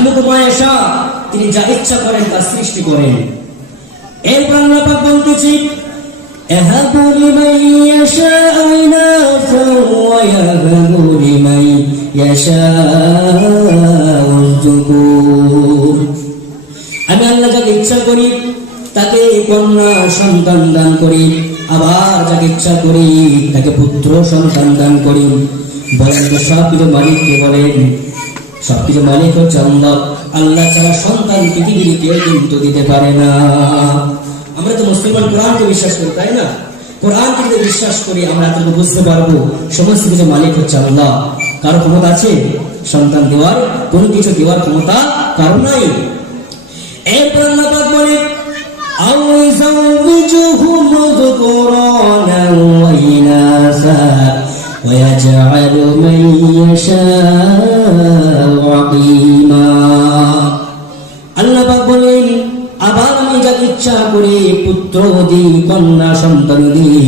ইয়াখলুকু মা ইয়াশা, তিনি যা ইচ্ছা করেন তা সৃষ্টি করেন। এরপর আল্লাহ পাক বলতেছি ইয়াহাবু লিমান ইয়াশাউ ইনাসা ওয়া ইয়াহাবু লিমান ইয়াশাউ যুকুর। আমি আল্লাহ যাকে ইচ্ছা করি তাকে কন্যা সন্তান দান করি, আবার যাকে ইচ্ছা করি তাকে পুত্র সন্তান দান করি। বলেন তো সবকিছু মালিককে বলেন? সবকিছু মালিক হচ্ছে আল্লাহ। আল্লাহ ছাড়া সন্তান পৃথিবীর কেউ কিন্তু দিতে পারে না। আমরা তো মুসলমান কোরআনকে বিশ্বাস করি, তাই না? কোরআনকে যদি বিশ্বাস করি আমরা এতটুকু বুঝতে পারবো সমস্ত কিছু মালিক হচ্ছে আল্লাহ। কারো ক্ষমতা আছে সন্তান দেওয়ার? কোনো কিছু দেওয়ার ক্ষমতা কারো নাই। এরপর আল্লাহ পাক বলে আও ইযাওযুহুম যুকুরানা ওয়া ইনাসা ওয়া ইয়াজআলু মান ইয়াশাউ আকীমা। আল্লাহ পাক বলেন আবার আমি যাকে ইচ্ছা করে পুত্র দিই, কন্যা সন্তান দিই,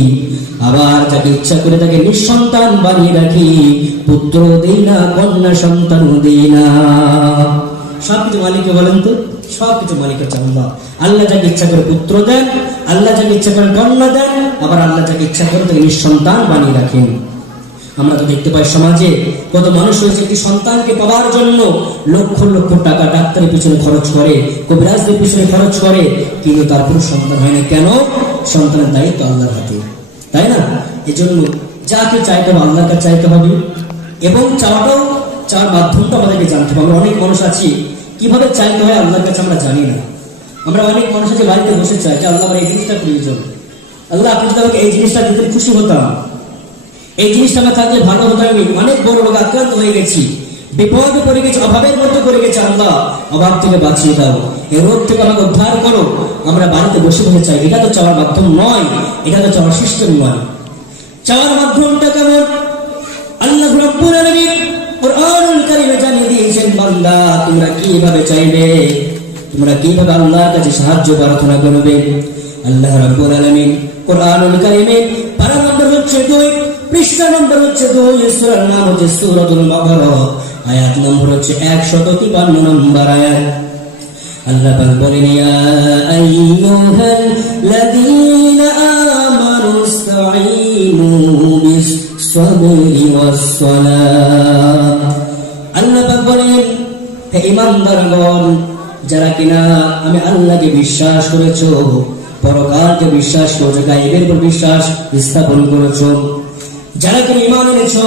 আবার যাকে ইচ্ছা করে তাকে নিঃসন্তান বানিয়ে রাখি, পুত্র দিই না কন্যা সন্তান দিই না। সবকিছু মালিককে বলেন তো? সবকিছু মালিক হচ্ছে আল্লাহ। আল্লাহ যাকে ইচ্ছা করে পুত্র দেন, আল্লাহ যাকে ইচ্ছা করে কন্যা দেন, আবার আল্লাহ যাকে ইচ্ছা করে তাকে নিঃসন্তান বানিয়ে রাখেন। আমরা তো দেখতে পাই সমাজে কত মানুষ হয়েছে একটি সন্তানকে পাওয়ার জন্য লক্ষ লক্ষ টাকা ডাক্তারের পিছনে খরচ করে, কবিরাজদের পিছনে খরচ করে, কিন্তু তারপর সন্তান হয় না। কেন? সন্তানের দায়িত্ব আল্লাহর হাতে, তাই না? এজন্য যাকে চাইতে হবে আল্লাহর কাছে চাইতে হবে, এবং চাওয়ার মাধ্যমটা আমাদেরকে জানতে হবে। আমরা অনেক মানুষ আছি কিভাবে চাইতে হয় আল্লাহর কাছে আমরা জানি না। আমরা অনেক মানুষ আছে বাড়িতে বসে চাই যে আল্লাহ আমার এই জিনিসটা প্রয়োজন, আল্লাহ আপনি যদি আমাকে এই জিনিসটা দিতে খুশি হতাম, এই জিনিসটা আমার থাকলে ভালো হতো। আমি অনেক বড় রোগ আক্রান্ত হয়ে গেছি, বিপদে পড়ে গেছি, অভাবের মধ্যে পড়ে গেছে, আল্লাহ অভাব থেকে বাঁচিয়ে দাও, এই রোগ থেকে আমাকে উদ্ধার করো। আমরা বাড়িতে বসে বসে চাই। এটা তো চাওয়ার মাধ্যম নয়, এটা তো চাওয়ার সিস্টেম নয়। চাওয়ার মাধ্যমটা কেমন? আল্লাহ রাব্বুল আলামিন কুরআনুল কারীমে জানিয়ে দিয়েছেন, বান্দা তোমরা কিভাবে চাইবে, তোমরা কিভাবে আল্লাহর কাছে সাহায্য প্রার্থনা করবে। আল্লাহ রাব্বুল আলামিন কুরআনুল কারীমে পারা নম্বর হচ্ছে 2, পৃষ্ঠা নম্বর হচ্ছে 2, সূরার নাম হচ্ছে সূরাতুল বাকারা, আয়াত নম্বর হচ্ছে 153 নম্বর আয়াত। আল্লাহ পাক বলেন ইয়া আইয়ুহাল্লাযীনা আমানু ইসতাঈনু বিস-সাবরি ওয়াস-সালাত। আল্লাহ পাক বলেন হে ঈমানদারগণ, যারা কিনা আমি আল্লাহকে বিশ্বাস করেছো, পরকালকে বিশ্বাস করেছো, গায়বের উপর বিশ্বাস স্থাপন করেছো, যারা কিনা ঈমান এনেছো,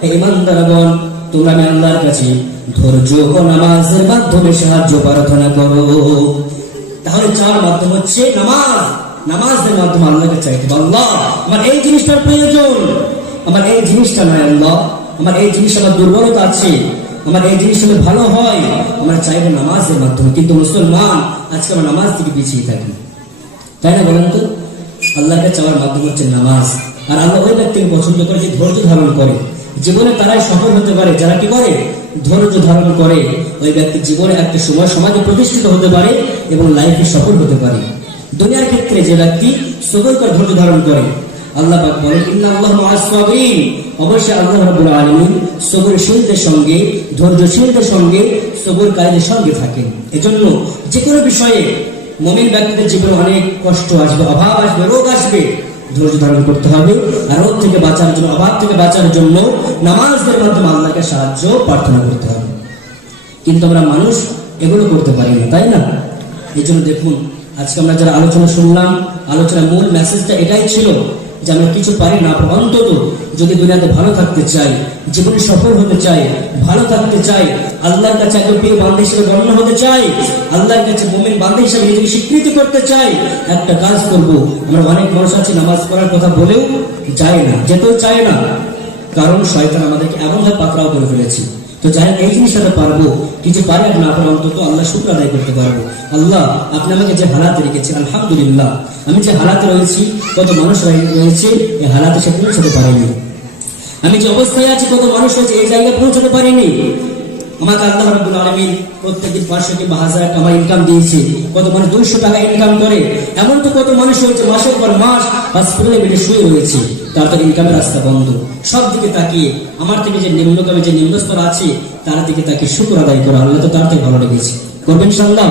হে ঈমানদারগণ তোমরা আমি আল্লাহর কাছে ধৈর্য ও নামাজের মাধ্যমে সাহায্য প্রার্থনা করো। তাহলে চার মাধ্যম হচ্ছে নামাজ। নামাজের মাধ্যমে আল্লাহকে চাইতে হবে, আল্লাহ আমার এই জিনিসটার প্রয়োজন, আমার এই জিনিসটা নয় আল্লাহ, আমার এই জিনিস আমার দুর্বলতা আছে, আমার এই জিনিস হলে ভালো হয়, আমরা চাইবো নামাজের মাধ্যমে। কিন্তু মুসলমান আজকে আমরা নামাজ থেকে পিছিয়ে থাকি, তাই না? বলেন তো। আল্লাহকে চাওয়ার মাধ্যম হচ্ছে নামাজ। আর আল্লাহ ওই ব্যক্তিকে পছন্দ করে যে ধৈর্য ধারণ করে। জীবনে তারাই সফল হতে পারে যারা কি করে? ধৈর্য ধারণ করে। ওই ব্যক্তি জীবনে একটা সময় সমাজে প্রতিষ্ঠিত হতে পারে এবং লাইফে সফল হতে পারে। দুনিয়ার ক্ষেত্রে যে ব্যক্তি সবর করে ধৈর্য ধারণ করে, আল্লাহ পাক বলেন ইন্নাল্লাহা মা'আস সাবিরিন, অবশ্যই আল্লাহ রাব্বুল আলামিন সবরশীলদের সঙ্গে, ধৈর্যশীলদের সঙ্গে, সবরকারীদের সঙ্গে থাকেন। এজন্য যে কোনো বিষয়ে মুমিন ব্যক্তিদের জীবনে অনেক কষ্ট আসবে, অভাব আসবে, রোগ আসবে, ধৈর্য ধারণ করতে হবে। আর রোগ থেকে বাঁচার জন্য, অভাব থেকে বাঁচার জন্য নামাজের মাধ্যমে আল্লাহকে সাহায্য প্রার্থনা করতে হবে। কিন্তু আমরা মানুষ এগুলো করতে পারি না, তাই না? এই জন্য দেখুন আজকে আমরা যারা আলোচনা শুনলাম, আলোচনার মূল মেসেজটা এটাই ছিল যে আমরা কিছু পারি না, অন্তত যদি দুনিয়াতে ভালো থাকতে চাই, জীবনে সফল হতে চাই, ভালো থাকতে চাই, আল্লাহর কাছে একজন প্রিয় বান্দা হিসেবে গণ্য হতে চাই, আল্লাহর কাছে মুমিন বান্দা হিসেবে নিজেকে স্বীকৃতি করতে চাই, একটা কাজ করব। আমরা অনেক মানুষ আছি নামাজ পড়ার কথা বলেও যায় না, যেতেও চায় না, কারণ শয়তান আমাদেরকে এমনভাবে পাকড়াও করে ফেলেছে। তো যাই এই জিনিসটা পারবো, কিছু পারি আর না পারি অন্তত আল্লাহ শুকর আদায় করতে পারবো। আল্লাহ আপনি আমাকে যে হালাতে রেখেছেন, আলহামদুলিল্লাহ, আমি যে হালাতে রয়েছি, কত মানুষ রয়েছে এই হালাতে সে পৌঁছতে পারেনি। আমি যে অবস্থায় আছি, কত মানুষ রয়েছে এই জায়গায় পৌঁছতে পারেনি। আমাকে আল্লাহ রাব্বুল আলামিন প্রত্যেকদিন 500 কিংবা 1000 টাকা ইনকাম দিয়েছে, কত মানুষ 200 টাকা ইনকাম করে। এমন তো কত মানুষ রয়েছে মাসের পর মাস হসপিটালে বেডে শুয়ে রয়েছে, তার তো ইনকামের রাস্তা বন্ধ। সব দিকে তাকিয়ে আমার থেকে যে নিম্নগামী যে নিম্নস্তর আছে তার দিকে তাকে শুকর আদায় করা, আল্লাহ তো তার থেকে ভালো লেগেছে, করবেন ইনশাআল্লাহ।